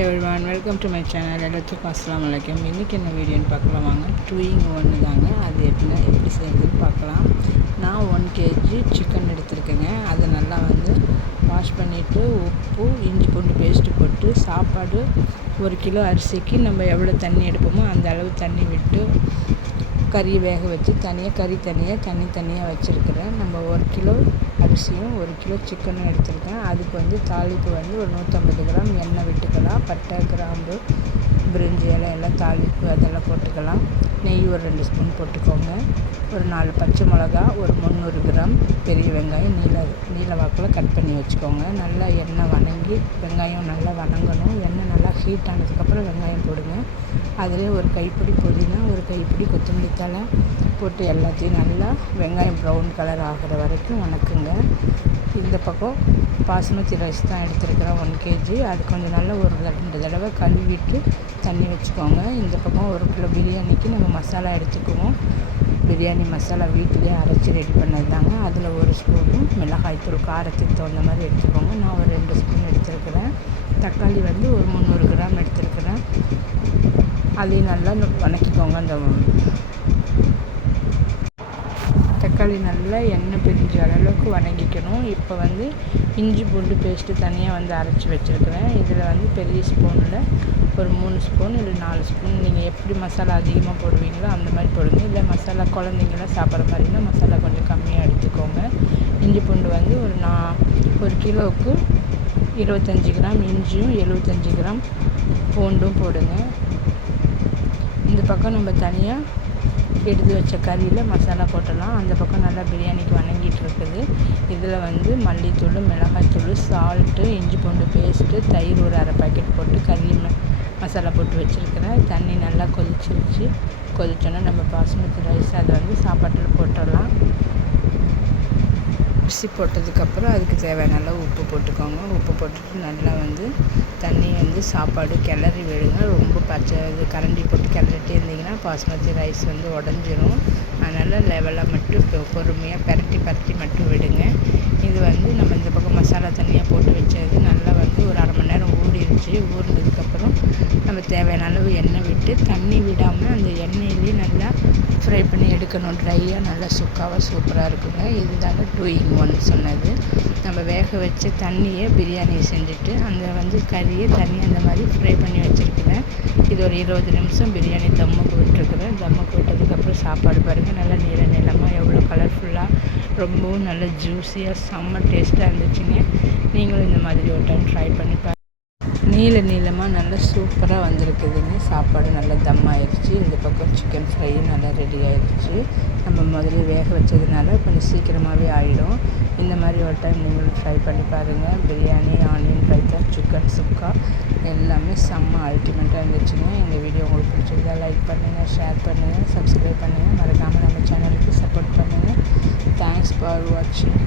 Hi everyone, welcome to my channel. எல்லாத்துக்கும் அஸ்ஸலாமு அலைக்கும். இன்றைக்கி என்ன வீடியோன்னு பார்க்கலாம் வாங்க. 2-in-1 தாங்க. அது எப்படி செய்யுதுன்னு பார்க்கலாம். நான் 1 kg சிக்கன் எடுத்துருக்கேங்க. அதை நல்லா வாஷ் பண்ணிவிட்டு உப்பு இஞ்சி பூண்டு பேஸ்ட்டு போட்டு சாப்பாடு 1 கிலோ அரிசிக்கு நம்ம எவ்வளோ தண்ணி எடுப்போமோ அந்த அளவு தண்ணி விட்டு கறியை வேக வச்சு கறி தனியாக தண்ணி தனியாக வச்சுருக்கிறேன். நம்ம 1 கிலோ அரிசியும் 1 கிலோ சிக்கனும் எடுத்துருக்கேன். அதுக்கு தாளிப்பு ஒரு 150 கிராம் எண்ணெய் விட்டுக்கலாம். பட்டை, கிராம்பு, பிரிஞ்சி இலை எல்லாம் தாளிப்பு அதெல்லாம் போட்டுக்கலாம். நெய் ஒரு 2 ஸ்பூன் போட்டுக்கோங்க. ஒரு 4 பச்சை மிளகா, ஒரு 300 கிராம் பெரிய வெங்காயம் நீல வாக்கில் கட் பண்ணி வச்சுக்கோங்க. நல்லா எண்ணெய் வணங்கி வெங்காயம் நல்லா வணங்கணும். எண்ணெய் நல்லா ஹீட் ஆனதுக்கப்புறம் வெங்காயம் போடுங்க. அதிலே ஒரு கைப்பிடி புதினா, ஒரு கைப்பிடி கொத்தமல்லி தழை போட்டு எல்லாத்தையும் நல்லா வெங்காயம் ப்ரௌன் கலர் ஆகிற வரைக்கும் வணக்குங்க. இந்த பக்கம் பாஸ்மதி ரைஸ் தான் எடுத்துருக்கிறேன் 1 kg. அது கொஞ்சம் நல்லா ஒரு 2 தடவை கழுவிட்டு தண்ணி வச்சுக்கோங்க. இந்த பக்கம் 1 கிலோ பிரியாணிக்கு நம்ம மசாலா எடுத்துக்குவோம். பிரியாணி மசாலா வீட்டிலே அரைச்சி ரெடி பண்ணது தாங்க. அதில் 1 ஸ்பூனு மிளகாய்த்தூள் காரத்துக்கு தகுந்த மாதிரி எடுத்துக்கோங்க. நான் ஒரு 2 ஸ்பூன் எடுத்துருக்கிறேன். தக்காளி ஒரு 300 கிராம் எடுத்துருக்கிறேன். அதையும் நல்லா வணக்கிக்கோங்க. அந்த தக்காளி நல்லா எண்ணெய் பிரிஞ்ச அளவுக்கு வணங்கிக்கணும். இப்போ இஞ்சி பூண்டு பேஸ்ட்டு தனியாக அரைச்சி வச்சுருக்கிறேன். இதில் பெரிய ஸ்பூனில் ஒரு 3 ஸ்பூன் இல்லை 4 ஸ்பூன் நீங்கள் எப்படி மசாலா அதிகமாக போடுவீங்களோ அந்த மாதிரி போடுங்க. இல்லை மசாலா குழந்தைங்களாம் சாப்பிட்ற மாதிரினா மசாலா கொஞ்சம் கம்மியாக எடுத்துக்கோங்க. இஞ்சி பூண்டு ஒரு கிலோவுக்கு 25 கிராம் இஞ்சியும் 75 கிராம் பூண்டும் போடுங்க. இந்த பக்கம் நம்ம தனியாக எடுத்து வச்ச கறியில் மசாலா போட்டலாம். அந்த பக்கம் நல்லா பிரியாணிக்கு வணங்கிட்டு இருக்குது. இதில் மல்லித்தூள், மிளகாய்த்தூள், சால்ட்டு, இஞ்சி பூண்டு பேஸ்ட்டு, தயிர் ஒரு 1/2 பாக்கெட் போட்டு கறி மசாலா போட்டு வச்சுருக்கிறேன். தண்ணி நல்லா கொதிச்சோன்னா நம்ம பாஸ்மதி ரைஸ் அதை சாப்பாட்டில் போட்டுடலாம். அரிசி போட்டதுக்கப்புறம் அதுக்கு தேவையான அளவு உப்பு போட்டுக்கோங்க. உப்பு போட்டுட்டு நல்லா தண்ணி சாப்பாடு கிளறி விடுங்க. ரொம்ப கரண்டி போட்டு கிளறிட்டே இருந்தீங்கன்னா பாஸ்மதி ரைஸ் உடஞ்சிரும். அதனால் லெவலாக மட்டும் பொறுமையாக பரட்டி மட்டும் விடுங்க. இது நம்ம இந்த பக்கம் மசாலா தனியாக போட்டு வச்சது நல்லா ஒரு 1/2 மணி நேரம் ஊறிடுச்சு. ஊறினதுக்கப்புறம் நம்ம தேவையான அளவு எண்ணெய் விட்டு தண்ணி விடாமல் அந்த எண்ணெயிலேயே நல்லா ஃப்ரை பண்ணி எடுக்கணும். ட்ரையாக நல்லா சுக்காவாக சூப்பராக இருக்குங்க. இதுதாங்க 2-in-1 சொன்னது. நம்ம வேக வச்ச தண்ணியை பிரியாணியை செஞ்சுட்டு அந்த கறியை தண்ணி அந்த மாதிரி ஃப்ரை பண்ணி வச்சுருக்கிறேன். இது ஒரு 20 நிமிஷம் பிரியாணி தம்முக்கு விட்டுருக்குறேன். தம்முக்கு விட்டதுக்கப்புறம் சாப்பாடு பாருங்கள் நல்லா நீளமாக எவ்வளோ கலர்ஃபுல்லாக ரொம்பவும் நல்லா ஜூஸியாக செம்ம டேஸ்ட்டாக இருந்துச்சுங்க. நீங்களும் இந்த மாதிரி ஒரு டைம் ட்ரை பண்ணி நீளமாக நல்லா சூப்பராக வந்திருக்குதுங்க. சாப்பாடு நல்லா தம் ஆயிடுச்சு. இந்த பக்கம் சிக்கன் ஃப்ரையும் நல்லா ரெடி ஆயிடுச்சு. நம்ம முதல்ல வேக வச்சதுனால கொஞ்சம் சீக்கிரமாகவே ஆகிடும். இந்த மாதிரி ஒரு டைம் நீங்களும் ட்ரை பண்ணி பாருங்கள். பிரியாணி, ஆனியன் ரைத்தா, சிக்கன் சுக்கா எல்லாமே செம்ம அல்டிமேட்டாக இருந்துச்சுங்க. இந்த வீடியோ உங்களுக்கு பிடிச்சிருந்தா லைக் பண்ணுங்கள், ஷேர் பண்ணுங்கள், சப்ஸ்கிரைப் பண்ணுங்கள். மறக்காமல் நம்ம சேனலுக்கு சப்போர்ட் பண்ணுங்கள். தேங்க்ஸ் ஃபார் வாட்சிங்.